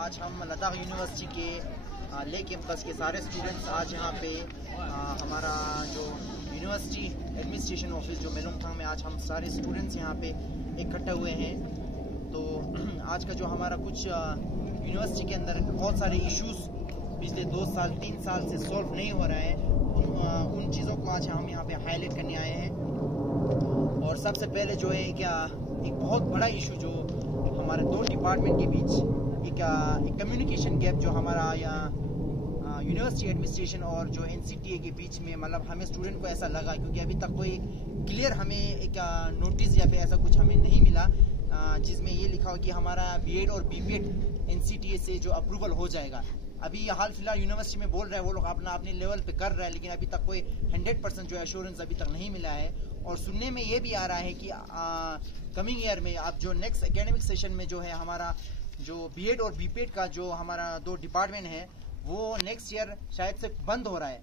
आज हम लद्दाख यूनिवर्सिटी के ले कैंपस के सारे स्टूडेंट्स आज यहाँ पे हमारा जो यूनिवर्सिटी एडमिनिस्ट्रेशन ऑफिस जो मेलुंगथांग में आज हम सारे स्टूडेंट्स यहाँ पे इकट्ठे हुए हैं। तो आज का जो हमारा कुछ यूनिवर्सिटी के अंदर बहुत सारे इश्यूज पिछले 2 साल 3 साल से सॉल्व नहीं हो रहा है, उन चीज़ों को आज हम यहाँ पे हाईलाइट करने आए हैं। और सबसे पहले जो है क्या एक बहुत बड़ा इशू जो हमारे 2 डिपार्टमेंट के बीच एक कम्युनिकेशन गैप जो हमारा यहाँ यूनिवर्सिटी एडमिनिस्ट्रेशन और जो एनसीटीए के बीच में, मतलब हमें स्टूडेंट को ऐसा लगा, क्योंकि अभी तक कोई क्लियर हमें एक नोटिस या फिर ऐसा कुछ हमें नहीं मिला जिसमें ये लिखा हो कि हमारा बीएड और बीपीएड एनसीटीए से जो अप्रूवल हो जाएगा। अभी हाल फिलहाल यूनिवर्सिटी में बोल रहे हैं वो लोग अपने लेवल पे कर रहे हैं, लेकिन अभी तक कोई 100% जो एश्योरेंस अभी तक नहीं मिला है। और सुनने में ये भी आ रहा है कि कमिंग ईयर में अब जो नेक्स्ट एकेडमिक सेशन में जो है हमारा जो बीएड और बीपीएड का जो हमारा 2 डिपार्टमेंट है वो नेक्स्ट ईयर शायद से बंद हो रहा है।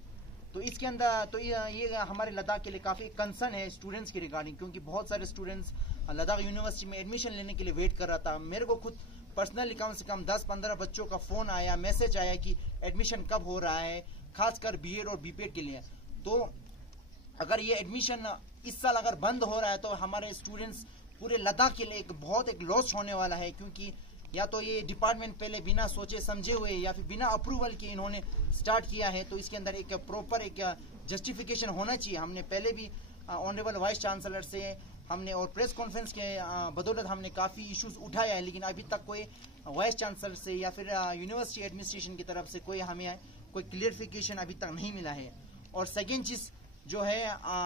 तो इसके अंदर तो ये हमारे लद्दाख के लिए काफ़ी कंसर्न है स्टूडेंट्स की रिगार्डिंग, क्योंकि बहुत सारे स्टूडेंट्स लद्दाख यूनिवर्सिटी में एडमिशन लेने के लिए वेट कर रहा था। मेरे को खुद पर्सनली कम से कम 10-15 बच्चों का फ़ोन आया, मैसेज आया कि एडमिशन कब हो रहा है, खासकर बीएड और बीपीएड के लिए। तो अगर ये एडमिशन इस साल अगर बंद हो रहा है तो हमारे स्टूडेंट्स पूरे लद्दाख के लिए एक लॉस होने वाला है, क्योंकि या तो ये डिपार्टमेंट पहले बिना सोचे समझे हुए या फिर बिना अप्रूवल के इन्होंने स्टार्ट किया है। तो इसके अंदर एक प्रॉपर एक जस्टिफिकेशन होना चाहिए। हमने पहले भी ऑनरेबल वाइस चांसलर से हमने और प्रेस कॉन्फ्रेंस के बदौलत हमने काफ़ी इश्यूज उठाया है, लेकिन अभी तक कोई वाइस चांसलर से या फिर यूनिवर्सिटी एडमिनिस्ट्रेशन की तरफ से हमें कोई क्लियरिफिकेशन अभी तक नहीं मिला है। और सेकेंड चीज़ जो है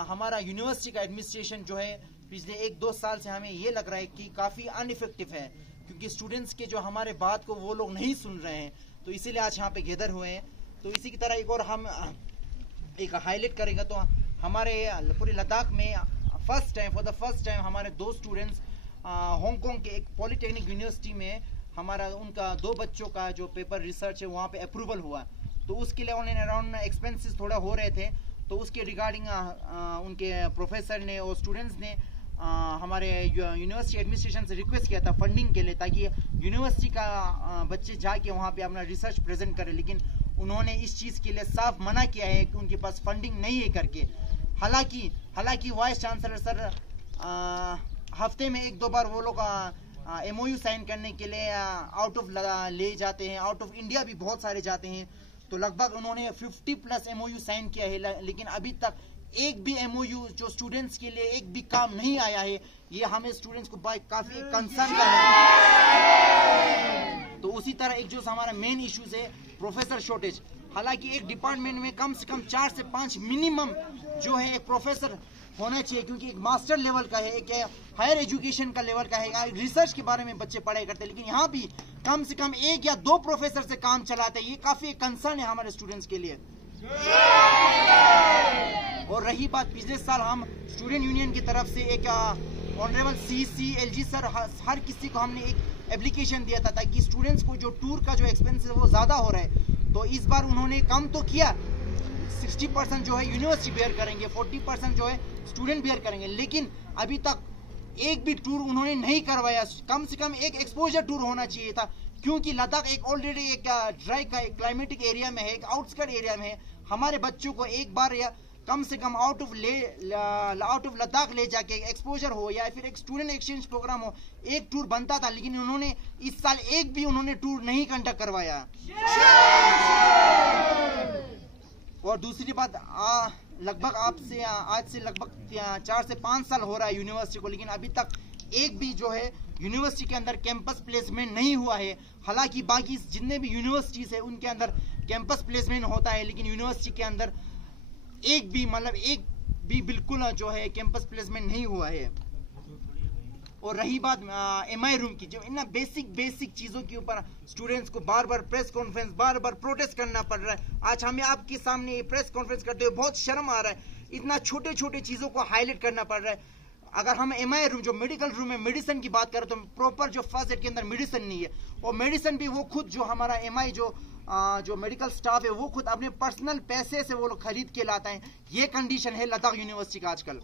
हमारा यूनिवर्सिटी का एडमिनिस्ट्रेशन जो है पिछले 1-2 साल से हमें ये लग रहा है कि काफ़ी अनइफेक्टिव है, क्योंकि स्टूडेंट्स के जो हमारे बात को वो लोग नहीं सुन रहे हैं। तो इसीलिए आज यहाँ पे गैदर हुए हैं। तो इसी की तरह एक और हम एक हाईलाइट करेंगे तो हमारे पूरे लद्दाख में फॉर द फर्स्ट टाइम हमारे 2 स्टूडेंट्स हांगकांग के एक पॉलिटेक्निक यूनिवर्सिटी में हमारा उनका 2 बच्चों का जो पेपर रिसर्च है वहाँ पे अप्रूवल हुआ। तो उसके लिए ऑनलाइन अराउंड एक्सपेंसेस थोड़ा हो रहे थे, तो उसके रिगार्डिंग उनके प्रोफेसर ने और स्टूडेंट्स ने हमारे यूनिवर्सिटी एडमिनिस्ट्रेशन से रिक्वेस्ट किया था फंडिंग के लिए, ताकि यूनिवर्सिटी का बच्चे जाके वहाँ पे अपना रिसर्च प्रेजेंट करें। लेकिन उन्होंने इस चीज़ के लिए साफ मना किया है कि उनके पास फंडिंग नहीं है करके। हालांकि वाइस चांसलर सर हफ्ते में 1-2 बार वो लोग MOU साइन करने के लिए आउट ऑफ ले जाते हैं, आउट ऑफ इंडिया भी बहुत सारे जाते हैं। तो लगभग उन्होंने 50+ MOU साइन किया है, लेकिन अभी तक एक भी MOU जो स्टूडेंट्स के लिए एक भी काम नहीं आया है। ये हमें स्टूडेंट्स को काफी कंसर्न का है। तो उसी तरह एक जो हमारा मेन इश्यूज है प्रोफेसर शॉर्टेज। हालांकि एक डिपार्टमेंट में कम से कम 4 से 5 मिनिमम जो है एक प्रोफेसर होना चाहिए, क्योंकि एक मास्टर लेवल का है, एक हायर एजुकेशन का लेवल का है, रिसर्च के बारे में बच्चे पढ़ाई करते हैं। लेकिन यहाँ भी कम से कम 1 या 2 प्रोफेसर से काम चलाते हैं। ये काफी कंसर्न है हमारे स्टूडेंट्स के लिए। और रही बात पिछले साल हम स्टूडेंट यूनियन की तरफ से एक ऑनरेबल CLG सर हर किसी को हमने एक एप्लीकेशन दिया था, ताकि स्टूडेंट्स को जो टूर का जो एक्सपेंस है वो ज्यादा हो रहा है। तो इस बार उन्होंने कम तो किया, 60% जो है यूनिवर्सिटी बेयर करेंगे, 40% जो है स्टूडेंट बेयर करेंगे, लेकिन अभी तक एक भी टूर उन्होंने नहीं करवाया। कम से कम एक एक्सपोजर टूर होना चाहिए था, क्योंकि लद्दाख एक ऑलरेडी एक ड्राई क्लाइमेटिक एरिया में है, एक आउटस्कर्ट एरिया में है। हमारे बच्चों को एक बार या कम से कम आउट ऑफ लद्दाख ले जाके एक्सपोजर हो या फिर एक स्टूडेंट एक्सचेंज प्रोग्राम हो, एक टूर बनता था। लेकिन उन्होंने इस साल एक भी उन्होंने टूर नहीं कंडक्ट करवाया। और दूसरी बात, लगभग आज से लगभग 4 से 5 साल हो रहा है यूनिवर्सिटी को, लेकिन अभी तक एक भी जो है यूनिवर्सिटी के अंदर कैंपस प्लेसमेंट नहीं हुआ है। हालांकि बाकी जितने भी यूनिवर्सिटीज है उनके अंदर कैंपस प्लेसमेंट होता है, लेकिन यूनिवर्सिटी के अंदर एक भी बिल्कुल जो है कैंपस प्लेसमेंट नहीं हुआ है। और रही बात MI रूम की, जो इन बेसिक चीजों के ऊपर स्टूडेंट्स को बार बार प्रेस कॉन्फ्रेंस बार प्रोटेस्ट करना पड़ रहा है। आज हमें आपके सामने ये प्रेस कॉन्फ्रेंस करते हुए बहुत शर्म आ रहा है, इतना छोटे चीजों को हाईलाइट करना पड़ रहा है। अगर हम MI रूम जो मेडिकल रूम में मेडिसिन की बात करें तो प्रॉपर जो फर्स्ट एड के अंदर मेडिसिन नहीं है, और मेडिसिन भी वो खुद जो हमारा MI जो मेडिकल स्टाफ है वो खुद अपने पर्सनल पैसे से वो लोग खरीद के लाता है। ये कंडीशन है लद्दाख यूनिवर्सिटी का आजकल।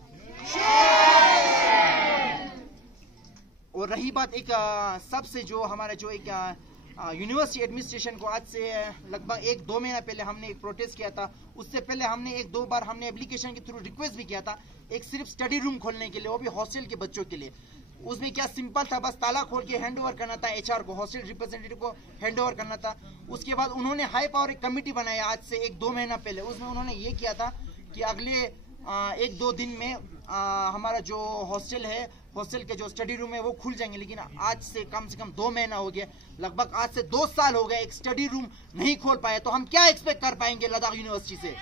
और रही बात एक सबसे जो हमारे जो एक यूनिवर्सिटी एडमिनिस्ट्रेशन को आज से लगभग 1-2 महीना पहले हमने एक प्रोटेस्ट किया था। उससे पहले हमने 1-2 बार हमने एप्लीकेशन के थ्रू रिक्वेस्ट भी किया था, एक सिर्फ स्टडी रूम खोलने के लिए, वो भी हॉस्टल के बच्चों के लिए। उसमें क्या सिंपल था, बस ताला खोल के हैंड ओवर करना था, एचआर को, हॉस्टल रिप्रेजेंटेटिव को हैंड ओवर करना था। उसके बाद उन्होंने हाई पावर एक कमेटी बनाया आज से 1-2 महीना पहले। उसमें उन्होंने ये किया था कि अगले 1-2 दिन में हमारा जो हॉस्टल है, हॉस्टल के जो स्टडी रूम है वो खुल जाएंगे। लेकिन आज से कम 2 महीना हो गया, लगभग आज से 2 साल हो गए, एक स्टडी रूम नहीं खोल पाए। तो हम क्या एक्सपेक्ट कर पाएंगे लद्दाख यूनिवर्सिटी से?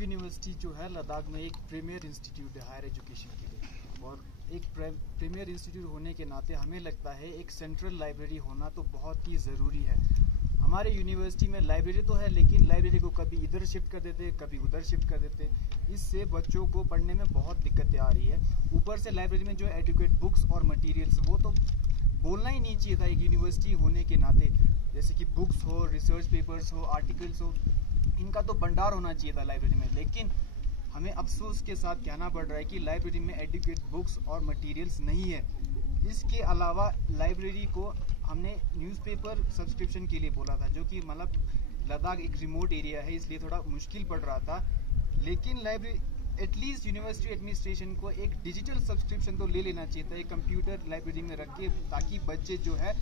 यूनिवर्सिटी जो है लद्दाख में एक प्रीमियर इंस्टीट्यूट है हायर एजुकेशन के लिए, और एक प्रीमियर इंस्टीट्यूट होने के नाते हमें लगता है एक सेंट्रल लाइब्रेरी होना तो बहुत ही ज़रूरी है। हमारे यूनिवर्सिटी में लाइब्रेरी तो है, लेकिन लाइब्रेरी को कभी इधर शिफ्ट कर देते, कभी उधर शिफ्ट कर देते। इससे बच्चों को पढ़ने में बहुत दिक्कतें आ रही है। ऊपर से लाइब्रेरी में जो एडुकेट बुक्स और मटेरियल्स, वो तो बोलना ही नहीं चाहिए था एक यूनिवर्सिटी होने के नाते। जैसे कि बुक्स हो, रिसर्च पेपर्स हो, आर्टिकल्स हो, इनका तो भंडार होना चाहिए था लाइब्रेरी में। लेकिन हमें अफसोस के साथ कहना पड़ रहा है कि लाइब्रेरी में एडुकेट बुक्स और मटेरियल्स नहीं है। इसके अलावा लाइब्रेरी को हमने न्यूज़पेपर सब्सक्रिप्शन के लिए बोला था, जो कि मतलब लद्दाख एक रिमोट एरिया है, इसलिए थोड़ा मुश्किल पड़ रहा था। लेकिन लाइब्रेरी एटलीस्ट यूनिवर्सिटी एडमिनिस्ट्रेशन को एक डिजिटल सब्सक्रिप्शन तो ले लेना चाहिए था, एक कंप्यूटर लाइब्रेरी में रख के, ताकि बच्चे जो है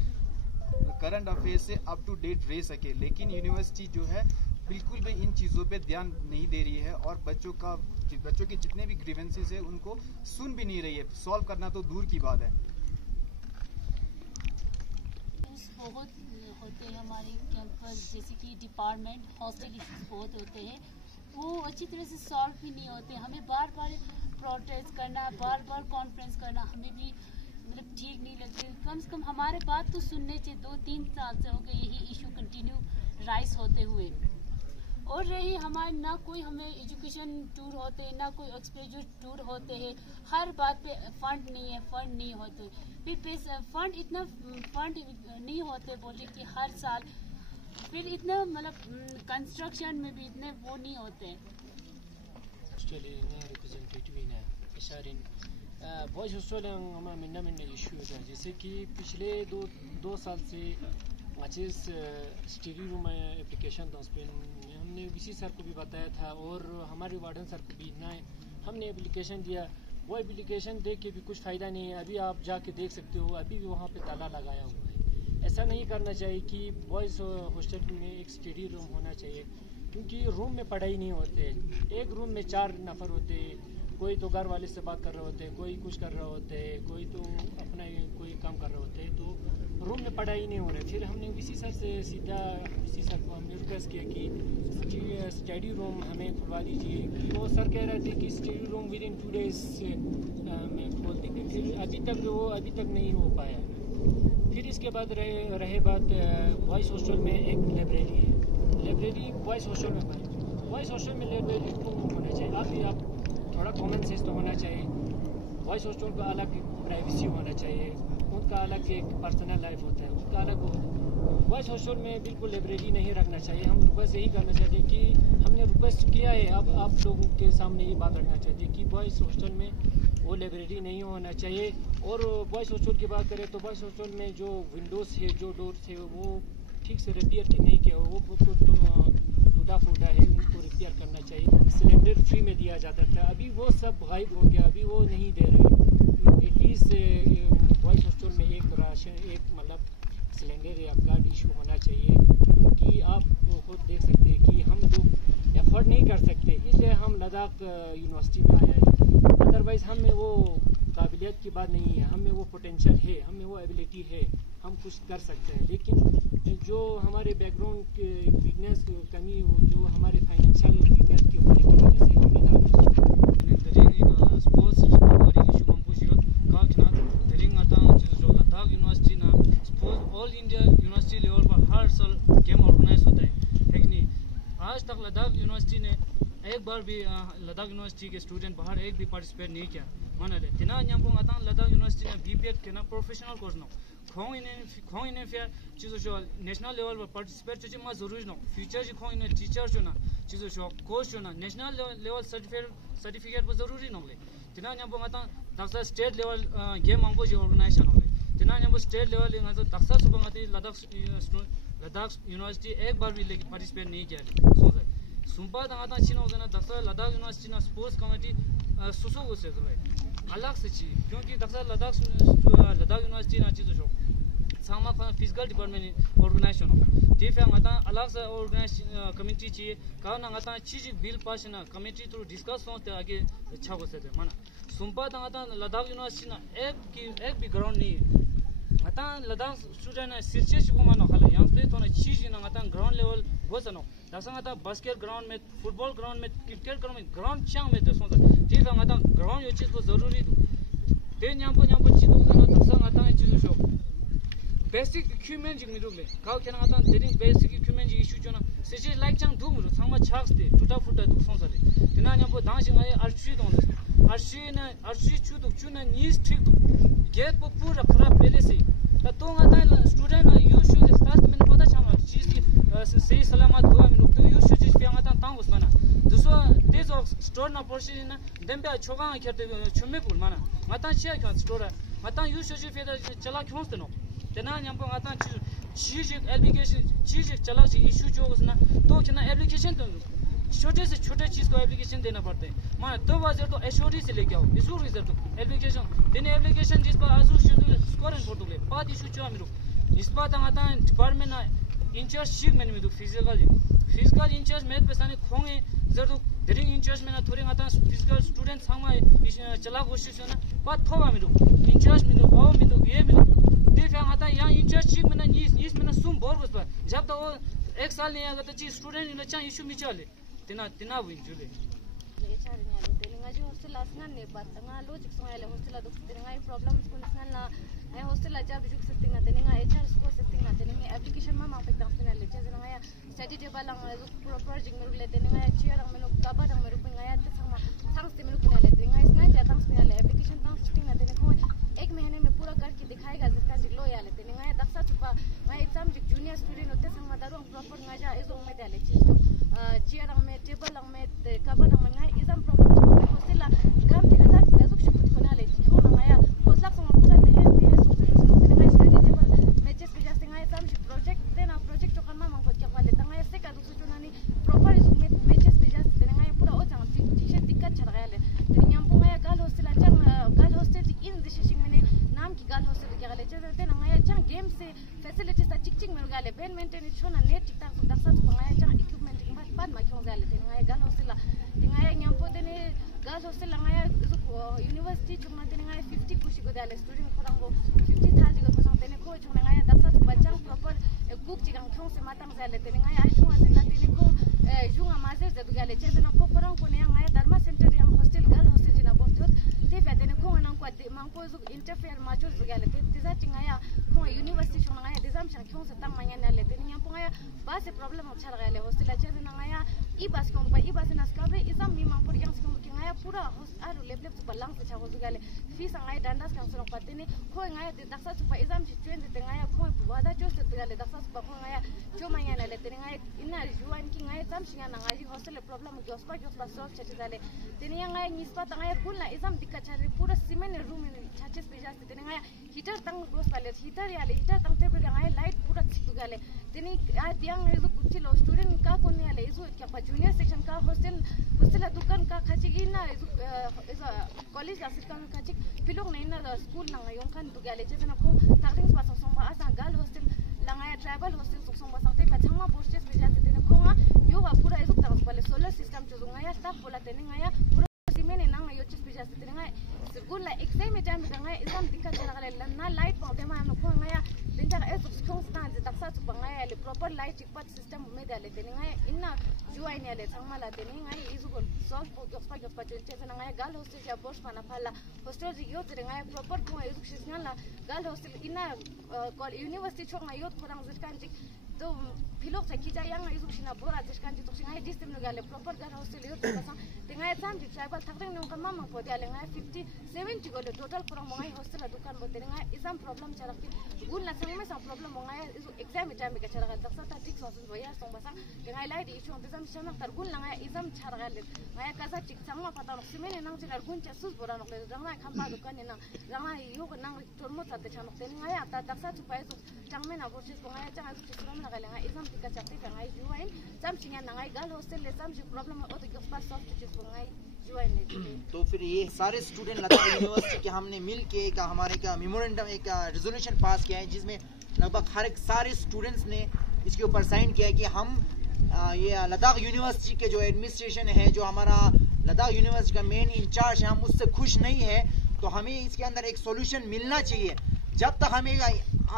करंट अफेयर्स से अप टू डेट रह सके। लेकिन यूनिवर्सिटी जो है बिल्कुल भी इन चीज़ों पे ध्यान नहीं दे रही है, और बच्चों के जितने भी ग्रीवेंसेस है उनको सुन भी नहीं रही है, सॉल्व करना तो दूर की बात है। बहुत होते हैं हमारे कैंपस, जैसे कि डिपार्टमेंट हॉस्टल इश्यूज बहुत होते हैं, वो अच्छी तरह से सॉल्व भी नहीं होते। हमें बार बार प्रोटेस्ट करना, बार बार कॉन्फ्रेंस करना हमें भी मतलब ठीक नहीं लगते। कम से कम हमारे बात तो सुनने चाहिए। 2-3 साल से हो गए यही इशू कंटिन्यू राइज होते हुए। और रही हमारे, ना कोई हमें एजुकेशन टूर होते हैं, ना कोई एक्सपोजर टूर होते हैं। हर बात पे फंड नहीं है, फंड नहीं होते। फिर फंड इतना फंड नहीं होते बोले कि हर साल, फिर इतना मतलब कंस्ट्रक्शन में भी इतने वो नहीं होते। बॉयज हॉस्टल मिलना इशू है, जैसे कि पिछले दो साल से माचिस स्टडी रूम एप्लीकेशन था, उस पर हमने वीसी सर को भी बताया था और हमारे वार्डन सर को भी हमने एप्लीकेशन दिया। वो एप्लीकेशन देख के भी कुछ फ़ायदा नहीं है। अभी आप जाके देख सकते हो, अभी भी वहाँ पे ताला लगाया हुआ है। ऐसा नहीं करना चाहिए कि बॉयज़ हॉस्टल में एक स्टडी रूम होना चाहिए, क्योंकि रूम में पढ़ाई नहीं होते। एक रूम में 4 नफ़र होते, कोई तो घर वाले से बात कर रहे होते, कोई कुछ कर रहे होते, कोई तो अपना कोई काम कर रहे होते, तो रूम में पढ़ाई नहीं हो रही। फिर हमने वीसी सर से सीधा वीसी सर को हमने रिक्वेस्ट किया कि स्टडी रूम हमें खुलवा दीजिए, कि वो सर कह रहे थे कि study room with in 2 days में खोल देंगे। फिर अभी तक नहीं हो पाया। फिर इसके बाद रहे बात बॉयज़ हॉस्टल में एक लाइब्रेरी है। लाइब्रेरी बॉयज़ हॉस्टल में बॉयज़ हॉस्टल में लाइब्रेरी तो होना चाहिए। आप थोड़ा कॉमन सेंस तो होना चाहिए। बॉयज़ हॉस्टल का अलग प्राइवेसी होना चाहिए, उनका अलग एक पर्सनल लाइफ होता है, उनका अलग। बॉयज़ हॉस्टल में बिल्कुल लाइब्रेरी नहीं रखना चाहिए। हम रिक्वेस्ट यही करना चाहते हैं कि हमने रिक्वेस्ट किया है, अब आप लोगों के सामने ये बात रखना चाहते हैं कि बॉयज़ हॉस्टल में वो लाइब्रेरी नहीं होना चाहिए। और बॉयज़ हॉस्टल की बात करें तो बॉयज़ हॉस्टल में जो विंडोज़ है, जो डोर्स है, वो ठीक से रिपेयर नहीं किया, वो टूटा फूटा है, उनको रिपेयर करना चाहिए। सिलेंडर फ्री में दिया जाता था, अभी वो सब गायब हो गया, अभी वो नहीं दे रहे। एटलीस्ट बॉयज़ हॉस्टल में एक राशन, एक मतलब सिलेंडर या कार्ड इशू होना चाहिए, क्योंकि आप खुद देख सकते हैं कि हम लोग एफर्ट नहीं कर सकते, इसलिए हम लद्दाख यूनिवर्सिटी में आया है। अदरवाइज़ हम में वो काबिलियत की बात नहीं है, हम में वो पोटेंशियल है, हम में वो एबिलिटी है, हम कुछ कर सकते हैं। लेकिन जो हमारे बैकग्राउंड के वीकनेस कमी, जो हमारे फाइनेंशियल वीकनेस की होने की वजह से ऑल इंडिया यूनिवर्सिटी लेवल पर हर साल गेम ऑर्गेनाइज होता है कि नहीं। आज तक लद्दाख यूनिवर्सिटी ने एक बार भी लद्दाख यूनिवर्सिटी के स्टूडेंट बाहर एक भी पार्टिसिपेट नहीं किया। माना ले तिना न्यामपुंग आता लद्दाख यूनिवर्सिटी ने बीपीएड के ना प्रोफेशनल कोर्स नो खोंग इन्हें फिर चीज़ों जो नेशनल लेवल पर पार्टिसिपेट जो चीज़ जरूरी नो फ्यूचर जी खोंग इन्हें टीचर जो ना चीज़ों जो कोर्स जो ना नेशनल लेवल सर्टिफिकेट पर जरूरी नो ले tina nyambo ngata daksa state level game angbo ji organization ho tina nyambo state level ngata daksa suba ngati Ladakh University एक बार भी लेकिन पार्टिसिपेट नहीं किया सो सर सुंपा दांगा चीना होता ना दक्सा लद्दाख यूनिवर्सिटी ना स्पोर्ट्स कमेटी सुसु को से भाई अलग से चीज क्योंकि दक्सा लद्दाख यूनिवर्सिटी ना चीज जो सामा का फिजिकल डिपार्टमेंट ऑर्गेनाइजेशन हो ठीक है ngata अलग से ऑर्गेनाइज कमेटी चाहिए कारण ngata चीज बिल पास ना कमेटी थ्रू डिस्कस होते आगे अच्छा हो सकते माना सुंपा दांगा लद्दाख यूनिवर्सिटी ना एक भी ग्राउंड नहीं ngata ladang student na sirche chuma no khala yang pe thona chiji na ngata ground level gosano daksa ngata basket ground में football ground में cricket ground में ground chang में तो सोचा ठीक है ngata ground यो चीज को जरूरी दो ते न्यापो चितो जना daksa ngata चीज शो basic equipment jing मिरुले काउ केना ngata देरिंग basic equipment ji issue jona सेजे लाइक chang दु मुरु सांमा छाक्स दे टूटा फुटा दु सोचा ले तिना न्यापो दांसिंग आए archery दोन archery छु दु छु ना नीस ठीक दु गेट को पूरा खराब पहले से तो ngata student you should first min pata chama चीज की सही सलामत हुआ min तो you should just ngata tang us mana दूसरा this of store na portion na dembe choga kherte chumme pul mana ngata chia khan store ngata you should just feda chala khonste no tena nyampo ngata चीज application चीज चला से issue जो उसना तो कितना application तो छोटे से छोटे चीज को एप्लीकेशन देना पड़ता है माना तो वजह तो एसओडी से लेके आओ इशू रिजल्ट तो एप्लीकेशन देने एप्लीकेशन जिस पर आजू स्कोर एंड फोटो ले बात इशू चला मेरे इस बात आता है डिपार्टमेंट इंचार्ज शिक मैंने मेरे फिजिकल इंचार्ज मैथ पे साने खोंगे जरूर ड्रिंग इंचार्ज में ना थोड़े आता फिजिकल स्टूडेंट सांगा चला कोशिश ना बात थोड़ा मेरे इंचार्ज में तो आओ में तो ये में देख आता यहाँ इंचार्ज शिक में ना नीस में ना सुम बोर बस पर जब तक वो एक साल नहीं आएगा तो चीज स्टूडेंट ने चाहे इशू में चले tina win jule ye chari ne alo telinga ji hostel asna ne batanga logic so ele hostel adu telinga problem ko na ai hostel aja bi juk setting na telinga HR score setting na telinga application ma ma pekta final le cheze na ya study table ang proper jing meru le telinga chair ang menu cover ang meru pinga ya tsama thanks te meru pinga le telinga isna ja thanks pinga le application thanks setting na telinga ko एक महीने में पूरा करके दिखाएगा जिसका जिलो या लेते नहीं है दक्सा छुपा मैं एग्जाम जिक जूनियर स्टूडेंट होते संग दारू प्रॉपर ngaja इस में डाले चीज चेयर में टेबल में कवर में ngai एग्जाम प्रॉपर हॉस्टल काम दिला था गजुक शुरू होने ले क्यों ngai हॉस्टल संग पूरा ते है ngai स्टडी टेबल मैचेस पे जस्ट ngai एग्जाम प्रोजेक्ट देना प्रोजेक्ट तो करना मांग के वाले तंगा से का दूसरे चुनानी प्रॉपर इस में मैचेस पे जस्ट ngai पूरा ओ चांग टीशे दिक्कत चल रहा है तेरे यहां पे गाल हॉस्टल चांग गाल हॉस्टल इन दिशे नाम की गाल हॉस्टल के गाले चलते ना ngai चांग गेम से फैसिलिटीज ता चिक में गाले बेन मेंटेन छोना नेट टिक ताक दक्सा तो ngai चांग इक्विपमेंट बाद मा क्यों गाले ते ngai गाल हॉस्टल ngai यहां पे ने गाल हॉस्टल ngai यूनिवर्सिटी चुना ते ngai 50 कुछ को गाले स्टूडेंट खरंगो 50,000 को पसंद ते ने को छोना ngai दक्सा तो बच्चा प्रॉपर कुक चिकन क्यों से मातंग गाले ते ngai आई जुआ से ना ते को जुआ माजे से गाले चेज ना को खरंग को ने ngai धर्मा सेंटर yang hostel गाल हॉस्टल जिना बोस्टो ते फते ने को ना को मांको जो इंटरफेयर माचो गाले ते दिजा चिंगाया को यूनिवर्सिटी छोना ngai दिजाम छन क्यों से तंग माया ले ते ने पंगाया बस प्रॉब्लम अच्छा गाले हॉस्टल चेज ना ngai ई बस को ई बस ना स्काबे इजाम मी मांग पर yang को ngai पूरा आरो लेवल से बलंग से छागो गाले फीस ngai dandas kan सुनो पते ने को ngai दक्सा सुपा इजाम छि ट्रेन ते ngai को वादा जो से गाले दक्सा सुपा को ngai जो माया ले ते ngai इना जुआन की ngai जाम सिंगा ngai हॉस्टल प्रॉब्लम जोस्पा सॉल्व छे गाले ते ngai निस्पा ngai कुलना इजाम दिक्कत छे पूरा सीमेंट रूम में छाचेस पे जाते ते ngai हीटर तंग रोज वाले हीटर याले हीटर तंग टेबल ngai लाइट पूरा छिप गाले तेनी आ दियांग जो कुछ लो स्टूडेंट का कोन याले इजो क्या जूनियर सेक्शन का हॉस्टल दुकान का खाची ना कॉलेज का सिस्टम खाची फिलोग नहीं ना स्कूल ना यों खान तो गाले जैसे ना को तारिंग पास सोंबा आसा गाल हॉस्टल लंगाया ट्राइबल हॉस्टल सोंबा सांते का छंगा बोस्टेस पे जाते तेने को यो वा पूरा इजो तंग वाले सोलर सिस्टम जो ngaya स्टाफ बोला तेने ngaya पूरा सीमेंट ना यो चीज पे जाते तेने ngaya स्कूल ला एक्सम में टाइम ngaya एग्जाम दिक्कत चला गाले ना लाइट पाते मा हम को ngaya दिन तक ऐसे कॉन्स्टेंट दक्सा तो ngaya ले प्रॉपर लाइट चिपट सिस्टम में डाले तेने ngaya इना जुआई ने ले छंगा ला तेने ngaya इजो को सॉल्व को जोस्पा चलते से ngaya गाल हॉस्टल या बोस पाना फाला हॉस्टल यो तेने ngaya प्रॉपर को इजो सिस्टम ला गाल हॉस्टल इना यूनिवर्सिटी छोंगा यो खोरंग जटकान तो philok sa kija yang isu sina bora jiskan jitok singa distem no gale proper gar hostel yo tsa tenga exam di tribal thakdeng no kan mama podi ale ngai 50 70 go total pro mongai hostel dukan bo tenga exam problem charakti gun la sangme sa problem mongai isu exam time ka charaga daksa ta tik sosun boya song basa tenga lai di isu exam shana tar gun la ngai exam charaga le ngai kaza tik sangma pata no simene nang jinar gun cha sus bora no le ranga khamba dukan ni nang ranga yo nang tormo sa te chano tenga ya ta daksa chu pai changme na bo chis mongai chang chu suram na gale ngai exam tika chakti ngai juain sam singa ngai gal hostel ले सम जो problem है तो के पास soft चीज मंगाई join ने तो फिर ये सारे स्टूडेंट लद्दाख यूनिवर्सिटी के हमने मिल के एक हमारे का मेमोरेंडम एक रेजोल्यूशन पास किया है जिसमें लगभग हर एक सारे स्टूडेंट्स ने इसके ऊपर साइन किया है कि हम ये लद्दाख यूनिवर्सिटी के जो एडमिनिस्ट्रेशन है जो हमारा लद्दाख यूनिवर्सिटी का मेन इंचार्ज है हम उससे खुश नहीं है तो हमें इसके अंदर एक सॉल्यूशन मिलना चाहिए। जब तक हमें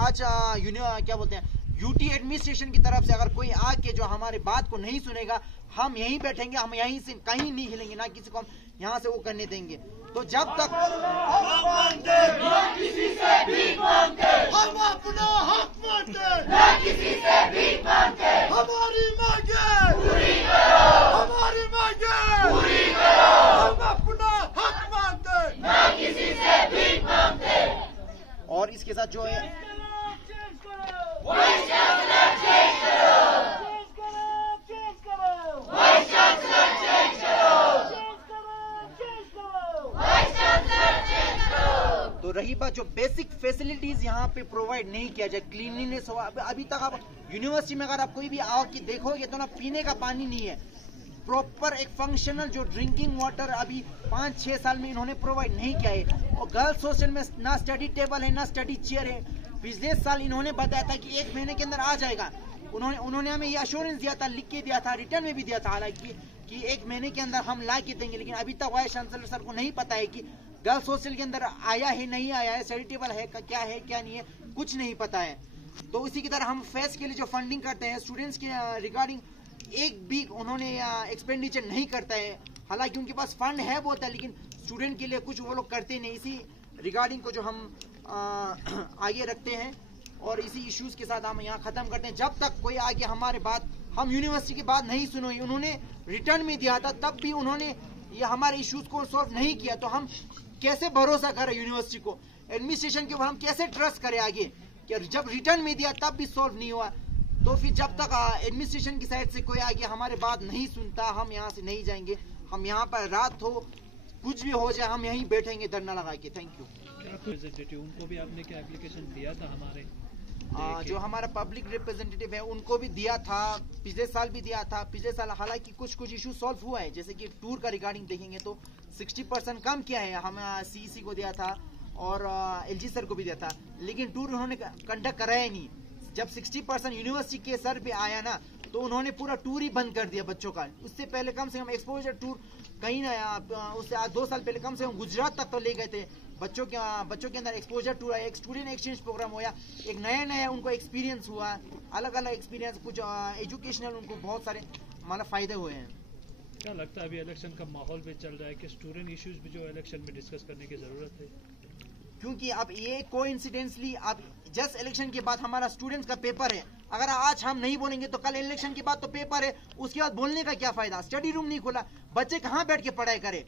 आज क्या बोलते हैं यूटी एडमिनिस्ट्रेशन की तरफ से अगर कोई आके जो हमारे बात को नहीं सुनेगा हम यहीं बैठेंगे, हम यहीं से कहीं नहीं हिलेंगे, ना किसी को हम यहाँ से वो करने देंगे। तो जब तक किसी से भीख मांगते, हम अपना हक मांगते, ना किसी से भीख मांगते, हमारी मांगे पूरी करो, हमारी मांगे पूरी करो, हम अपना हक मांगते, ना किसी से भीख मांगते। और इसके साथ जो है वाइस चांसलर चेंज करो, चेंज करो, चेंज करो, वाइस चांसलर चेंज करो, चेंज करो, चेंज करो, वाइस चांसलर चेंज करो। तो रही बात जो बेसिक फैसिलिटीज यहाँ पे प्रोवाइड नहीं किया जाए, क्लीनलीनेस हो, अभी तक आप यूनिवर्सिटी में अगर आप कोई भी आके देखोगे तो ना पीने का पानी नहीं है, प्रॉपर एक फंक्शनल जो ड्रिंकिंग वाटर अभी 5-6 साल में इन्होंने प्रोवाइड नहीं किया है। और गर्ल्स हॉस्टल में ना स्टडी टेबल है ना स्टडी चेयर है। पिछले साल इन्होंने बताया था कि 1 महीने के अंदर आ जाएगा, उन्होंने हमें ये अश्योरेंस दिया था, लिख के दिया था, रिटर्न में भी दिया था हालांकि कि 1 महीने के अंदर हम ला के देंगे, लेकिन अभी तक वाइस चांसलर सर को नहीं पता है कि गर्ल्स हॉस्टल के अंदर आया है नहीं आया है, स्टडी टेबल है क्या नहीं है, कुछ नहीं पता है। तो इसी की तरह हम फेस के लिए जो फंडिंग करते हैं स्टूडेंट्स के रिगार्डिंग एक भी उन्होंने एक्सपेंडिचर नहीं करता है, हालांकि उनके पास फंड है बहुत है, लेकिन स्टूडेंट के लिए कुछ वो लोग करते नहीं। इसी रिगार्डिंग को जो हम आगे रखते हैं और इसी इश्यूज के साथ हम यहाँ खत्म करते हैं। जब तक कोई आगे हमारे बात, हम यूनिवर्सिटी की बात नहीं सुनी, उन्होंने रिटर्न में दिया था तब भी उन्होंने ये हमारे इश्यूज को सॉल्व नहीं किया, तो हम कैसे भरोसा करें यूनिवर्सिटी को, एडमिनिस्ट्रेशन के ऊपर हम कैसे ट्रस्ट करें आगे कि जब रिटर्न में दिया तब भी सॉल्व नहीं हुआ। तो फिर जब तक एडमिनिस्ट्रेशन की साइड से कोई आगे हमारे बात नहीं सुनता हम यहाँ से नहीं जाएंगे। हम यहाँ पर रात हो कुछ भी हो जाए हम यहीं बैठेंगे धरना लगा के। Thank you. उनको भी आपने क्या एप्लीकेशन दिया था? हमारे जो हमारा पब्लिक रिप्रेजेंटेटिव है उनको भी दिया था, पिछले साल भी दिया था। पिछले साल हालांकि कुछ इशू सॉल्व हुआ है, जैसे कि टूर का रिगार्डिंग देखेंगे तो 60% कम किया है, हम सीईसी को दिया था और एलजी सर को भी दिया था, लेकिन टूर उन्होंने कंडक्ट कराया नहीं। जब 60% यूनिवर्सिटी के सर पे आया ना तो उन्होंने पूरा टूर ही बंद कर दिया बच्चों का। उससे पहले कम से कम एक्सपोजर टूर कहीं ना, उससे आज 2 साल पहले कम से कम गुजरात तक तो ले गए थे। बच्चों के अंदर एक्सपोजर टूर आया, एक स्टूडेंट एक्सचेंज प्रोग्राम हुआ, एक नया उनको एक्सपीरियंस हुआ, अलग अलग एक्सपीरियंस, कुछ एजुकेशनल उनको बहुत सारे मतलब फायदे हुए हैं। क्या लगता है अभी इलेक्शन का माहौल भी चल रहा है कि स्टूडेंट इश्यूज भी जो इलेक्शन में डिस्कस करने की जरूरत है? क्योंकि अब ये कोइंसिडेंटली अब जस्ट इलेक्शन के बाद हमारा स्टूडेंट्स का पेपर है, अगर आज हम नहीं बोलेंगे तो कल इलेक्शन के बाद तो पेपर है, उसके बाद बोलने का क्या फायदा? स्टडी रूम नहीं खुला, बच्चे कहाँ बैठ के पढ़ाई करे?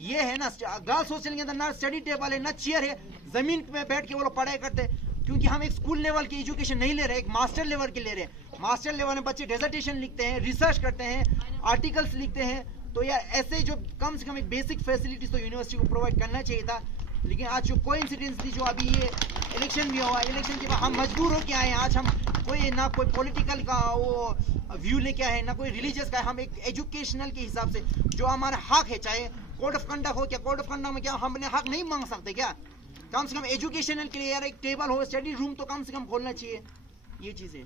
ये है ना, गर्ल्स हॉस्टल के अंदर ना स्टडी टेबल है ना चेयर है, जमीन में बैठ के वो लोग पढ़ाई करते हैं। क्योंकि हम एक स्कूल लेवल की एजुकेशन नहीं ले रहे, एक मास्टर लेवल की ले रहे हैं। मास्टर लेवल में बच्चे डेजर्टेशन लिखते हैं, रिसर्च करते हैं, आर्टिकल्स लिखते हैं। तो यार ऐसे जो कम से कम एक बेसिक फैसिलिटीज तो यूनिवर्सिटी को प्रोवाइड करना चाहिए था। लेकिन आज जो कोइंसिडेंटली जो अभी ये इलेक्शन भी हुआ, इलेक्शन के बाद हम मजबूर होके आए हैं। आज हम कोई पॉलिटिकल का वो व्यू लेके आए, ना कोई रिलीजियस का, हम एक एजुकेशनल के हिसाब से जो हमारा हक है, चाहे कोड ऑफ कंडक्ट हो, क्या कोड ऑफ कंडक्ट में क्या हम अपने हक नहीं मांग सकते क्या? कम से कम एजुकेशनल के लिए यार एक टेबल हो, स्टडी रूम तो कम से कम खोलना चाहिए, ये चीजें।